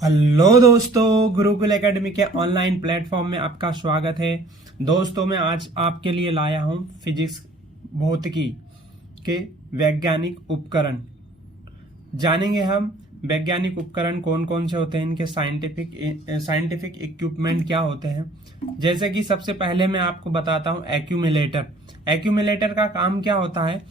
Hello दोस्तों, Gurukul academy के online platform में आपका स्वागत है। दोस्तों, मैं आज आपके लिए लाया हूं फिजिक्स भौतिकी के वैज्ञानिक उपकरण। जानेंगे हम वैज्ञानिक उपकरण कौन कौन से होते हैं, इनके साइंटिफिक इक्विपमेंट क्या होते हैं। जैसे कि सबसे पहले मैं आपको बताता हूं एक्यूमुलेटर। एक्यूमुलेटर का काम क्या होता है,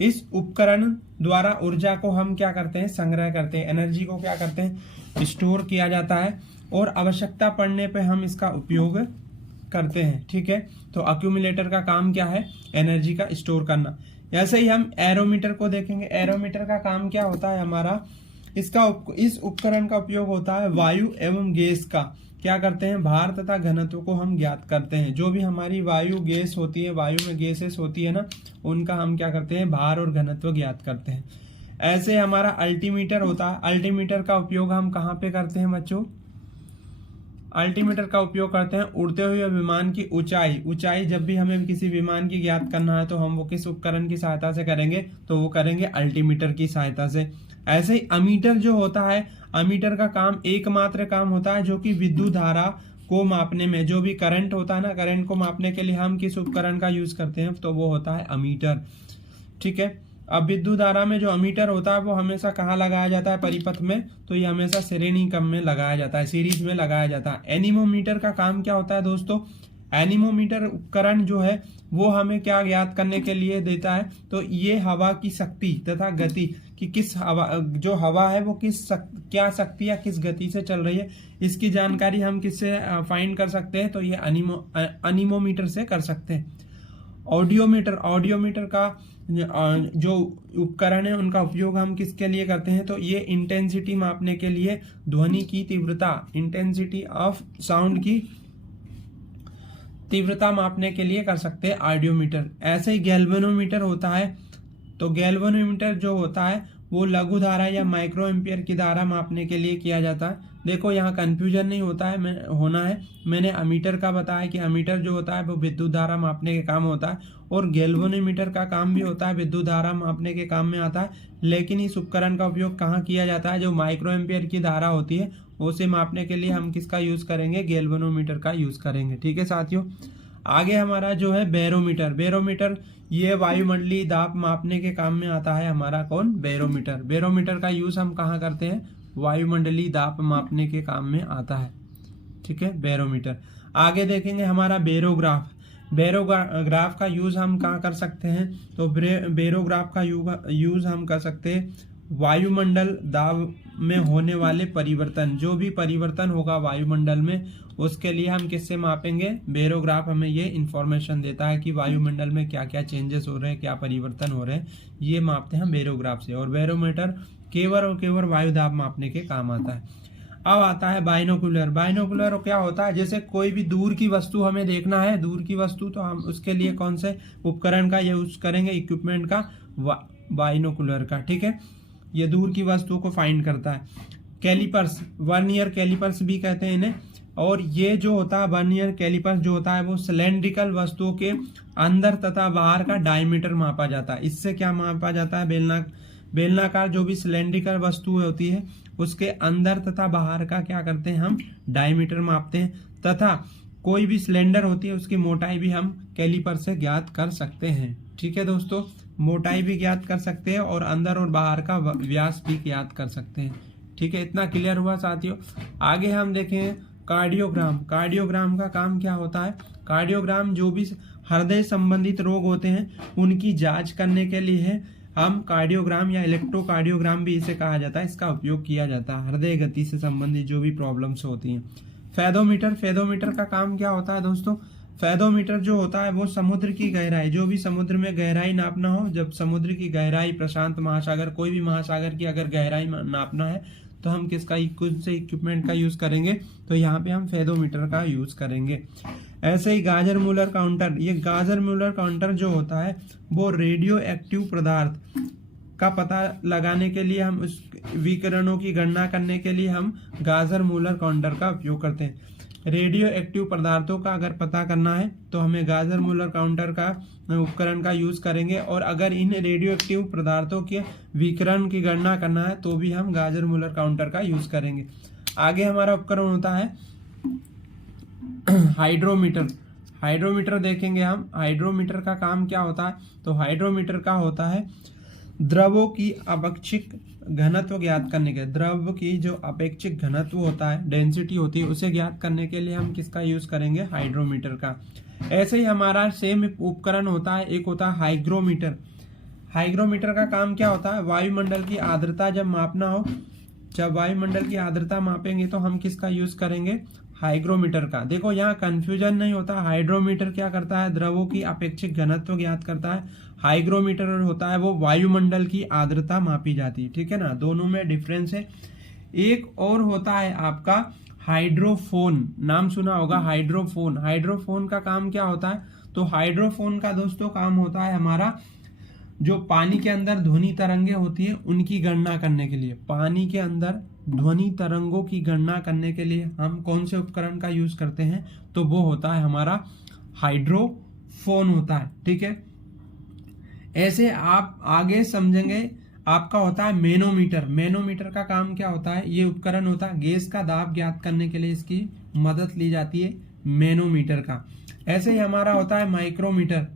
इस उपकरण द्वारा ऊर्जा को हम क्या करते हैं, संग्रह करते हैं, एनर्जी को क्या करते हैं, स्टोर किया जाता है और आवश्यकता पड़ने पे हम इसका उपयोग करते हैं। ठीक है, तो एक्यूमुलेटर का काम क्या है, एनर्जी का स्टोर करना। ऐसे ही हम एरोमीटर को देखेंगे। एरोमीटर का काम क्या होता है हमारा, इस उपकरण का उपयोग होता है वायु एवं गैस का, क्या करते हैं, भार तथा घनत्व को हम ज्ञात करते हैं। जो भी हमारी वायु गैस होती है, वायु में गैसेस होती है ना, उनका हम क्या करते हैं, भार और घनत्व ज्ञात करते हैं। ऐसे हमारा अल्टीमीटर होता है। अल्टीमीटर का उपयोग हम कहाँ पे करते हैं बच्चों, अल्टीमीटर का उपयोग करते हैं उड़ते हुए विमान की ऊंचाई जब भी हमें किसी विमान की ज्ञात करना है तो हम वो किस उपकरण की सहायता से करेंगे, तो वो करेंगे अल्टीमीटर की सहायता से। ऐसे ही अमीटर जो होता है, अमीटर का काम एकमात्र काम होता है जो कि विद्युत धारा को मापने में, जो भी करंट होता है ना, करंट को मापने के लिए हम किस उपकरण का यूज करते हैं, तो वो होता है अमीटर। ठीक है, अब विद्युत धारा में जो अमीटर होता है वो हमेशा कहाँ लगाया जाता है, परिपथ में, तो ये हमेशा श्रेणी क्रम में लगाया जाता है, सीरीज में लगाया जाता है। एनीमोमीटर का काम क्या होता है दोस्तों, एनीमोमीटर उपकरण जो है वो हमें क्या ज्ञात करने के लिए देता है, तो ये हवा की शक्ति तथा गति कि किस हवा, जो हवा है वो क्या शक्ति या किस गति से चल रही है, इसकी जानकारी हम किससे फाइंड कर सकते हैं, तो ये अनीमोमीटर से कर सकते हैं। ऑडियोमीटर का जो उपकरण है उनका उपयोग हम किसके लिए करते हैं, तो ये इंटेंसिटी मापने के लिए, ध्वनि की तीव्रता, इंटेंसिटी ऑफ साउंड की तीव्रता मापने के लिए कर सकते हैं ऑडियोमीटर। ऐसे ही गैल्वेनोमीटर होता है। तो गैल्वेनोमीटर जो होता है वो लघु धारा या माइक्रो एम्पियर की धारा मापने के लिए किया जाता है। देखो यहाँ कंफ्यूजन नहीं होता है, होना है। मैंने अमीटर का बताया कि अमीटर जो होता है वो विद्युत धारा मापने के काम होता है, और गैल्वेनोमीटर का काम भी होता है, विद्युत धारा मापने के काम में आता है। लेकिन इस उपकरण का उपयोग कहाँ किया जाता है, जो माइक्रो एम्पियर की धारा होती है उसे मापने के लिए हम किसका यूज करेंगे, गैल्वेनोमीटर का यूज करेंगे। ठीक है साथियों, आगे हमारा जो है बैरोमीटर ये वायुमंडलीय दाब मापने के काम में आता है हमारा, कौन, बैरोमीटर का यूज हम कहाँ करते हैं, वायुमंडलीय दाब मापने के काम में आता है। ठीक है, बैरोमीटर। आगे देखेंगे हमारा बैरोग्राफ का यूज हम कहाँ कर सकते हैं, तो बैरोग्राफ का यूज हम कर सकते हैं वायुमंडल दाब में होने वाले परिवर्तन, जो भी परिवर्तन होगा वायुमंडल में उसके लिए हम किससे मापेंगे, बैरोग्राफ हमें ये इंफॉर्मेशन देता है कि वायुमंडल में क्या क्या चेंजेस हो रहे हैं, क्या परिवर्तन हो रहे हैं, ये मापते हैं हम बैरोग्राफ से। और बैरोमीटर केवल और केवल वायु दाब मापने के काम आता है। अब आता है बाइनोकुलर क्या होता है, जैसे कोई भी दूर की वस्तु हमें देखना है, दूर की वस्तु, तो हम उसके लिए कौन से उपकरण का यूज करेंगे, इक्विपमेंट का, बाइनोकुलर का। ठीक है, ये दूर की वस्तुओं को फाइंड करता है। कैलिपर्स, वर्नियर कैलिपर्स भी कहते हैं इन्हें। और ये जो होता है वर्नियर कैलिपर्स जो होता है वो सिलेंड्रिकल वस्तुओं के अंदर तथा बाहर का डायमीटर मापा जाता है। इससे क्या मापा जाता है, बेलनाकार जो भी सिलेंड्रिकल वस्तु होती है उसके अंदर तथा बाहर का क्या करते हैं, हम डायमीटर मापते हैं। तथा कोई भी सिलेंडर होती है उसकी मोटाई भी हम कैलिपर से ज्ञात कर सकते हैं। ठीक है दोस्तों, मोटाई भी ज्ञात कर सकते हैं और अंदर और बाहर का व्यास भी ज्ञात कर सकते हैं। ठीक है, इतना क्लियर हुआ साथियों। आगे हम देखें कार्डियोग्राम का काम क्या होता है। कार्डियोग्राम जो भी हृदय संबंधित रोग होते हैं उनकी जांच करने के लिए है, हम कार्डियोग्राम या इलेक्ट्रोकार्डियोग्राम भी इसे कहा जाता है, इसका उपयोग किया जाता है हृदय गति से संबंधित जो भी प्रॉब्लम्स होती हैं। फेदोमीटर का काम क्या होता है दोस्तों, फेदोमीटर जो होता है वो समुद्र की गहराई, जो भी समुद्र में गहराई नापना हो, जब समुद्र की गहराई, प्रशांत महासागर, कोई भी महासागर की अगर गहराई नापना है तो हम किसका, कुछ से इक्विपमेंट का यूज करेंगे, तो यहाँ पे हम फेदोमीटर का यूज करेंगे। ऐसे ही गाजर मूलर काउंटर, ये गाजर मूलर काउंटर जो होता है वो रेडियो एक्टिव पदार्थ का पता लगाने के लिए, हम उस विकिरणों की गणना करने के लिए हम गाजर मूलर काउंटर का उपयोग करते हैं। रेडियो एक्टिव पदार्थों का अगर पता करना है तो हमें गाजर मूलर काउंटर का उपकरण का यूज करेंगे, और अगर इन रेडियो एक्टिव पदार्थों के विकिरण की गणना करना है तो भी हम गाजर मूलर काउंटर का यूज करेंगे। आगे हमारा उपकरण होता है हाइड्रोमीटर। हाइड्रोमीटर देखेंगे हम। हाइड्रोमीटर का काम क्या होता है? तो हाइड्रोमीटर का होता है द्रवों की अपेक्षिक घनत्व ज्ञात करने के, द्रव की जो अपेक्षिक घनत्व होता है, डेंसिटी होती है, उसे ज्ञात करने के लिए हम किसका यूज करेंगे? हाइड्रोमीटर का। ऐसे ही हमारा सेम उपकरण होता है, एक होता है हाइग्रोमीटर। हाइग्रोमीटर का काम क्या होता है? वायुमंडल की आर्द्रता जब मापना हो, जब वायुमंडल की आर्द्रता मापेंगे तो हम किसका यूज करेंगे? हाइग्रोमीटर का। देखो यहाँ कंफ्यूजन नहीं होता। हाइड्रोमीटर क्या करता है? द्रवों की अपेक्षिक घनत्व ज्ञात करता है। हाइग्रोमीटर होता है वो वायुमंडल की आर्द्रता मापी जाती है। ठीक है ना, दोनों में डिफरेंस है। एक और होता है आपका हाइड्रोफोन, नाम सुना होगा हाइड्रोफोन। हाइड्रोफोन का काम क्या होता है? तो हाइड्रोफोन का दोस्तों काम होता है हमारा जो पानी के अंदर ध्वनि तरंगे होती है उनकी गणना करने के लिए। पानी के अंदर ध्वनि तरंगों की गणना करने के लिए हम कौन से उपकरण का यूज करते हैं? तो वो होता है हमारा हाइड्रोफोन होता है। ठीक है, ऐसे आप आगे समझेंगे। आपका होता है मैनोमीटर। मैनोमीटर का काम क्या होता है? ये उपकरण होता है गैस का दाब ज्ञात करने के लिए इसकी मदद ली जाती है मैनोमीटर का। ऐसे ही हमारा होता है माइक्रोमीटर।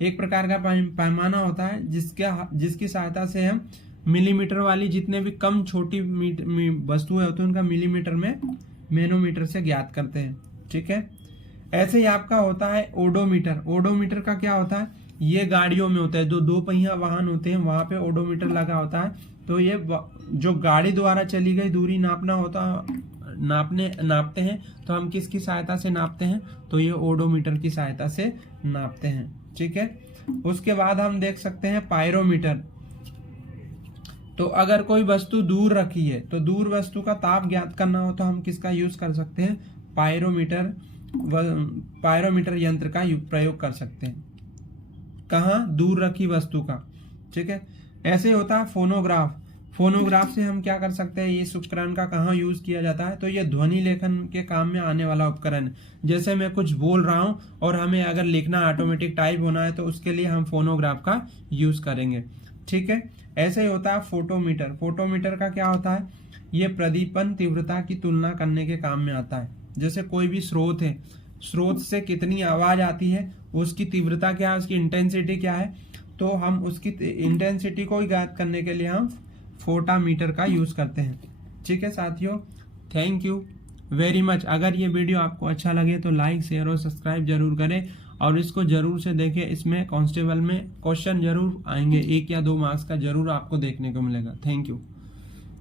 एक प्रकार का पैमाना होता है जिसकी सहायता से हम मिलीमीटर वाली जितने भी कम छोटी वस्तुएं होती हैं उनका मिलीमीटर में मैनोमीटर से ज्ञात करते हैं। ठीक है, ऐसे ही आपका होता है ओडोमीटर। ओडोमीटर का क्या होता है? ये गाड़ियों में होता है, जो दो पहिया वाहन होते हैं वहां पे ओडोमीटर लगा होता है। तो ये जो गाड़ी द्वारा चली गई दूरी नापना होता नापते हैं, तो हम किसकी सहायता से नापते हैं? तो ये ओडोमीटर की सहायता से नापते हैं। ठीक है, उसके बाद हम देख सकते हैं पायरोमीटर। तो अगर कोई वस्तु दूर रखी है तो दूर वस्तु का ताप ज्ञात करना हो तो हम किसका यूज कर सकते हैं? पायरोमीटर यंत्र का प्रयोग कर सकते हैं। कहाँ? दूर रखी वस्तु का। ठीक है, ऐसे होता है फोनोग्राफ। फोनोग्राफ से हम क्या कर सकते हैं? इस उपकरण का कहाँ यूज किया जाता है? तो ये ध्वनि लेखन के काम में आने वाला उपकरण है। जैसे मैं कुछ बोल रहा हूं और हमें अगर लिखना ऑटोमेटिक टाइप होना है तो उसके लिए हम फोनोग्राफ का यूज करेंगे। ठीक है, ऐसे ही होता है फोटोमीटर। फोटोमीटर का क्या होता है? ये प्रदीपन तीव्रता की तुलना करने के काम में आता है। जैसे कोई भी स्रोत है, स्रोत से कितनी आवाज आती है, उसकी तीव्रता क्या है, उसकी इंटेंसिटी क्या है, तो हम उसकी इंटेंसिटी को ज्ञात करने के लिए हम फोटोमीटर का यूज करते हैं। ठीक है साथियों, थैंक यू वेरी मच। अगर ये वीडियो आपको अच्छा लगे तो लाइक, शेयर और सब्सक्राइब जरूर करें और इसको जरूर से देखें। इसमें कांस्टेबल में क्वेश्चन जरूर आएंगे, 1 या 2 मार्क्स का जरूर आपको देखने को मिलेगा। Thank you.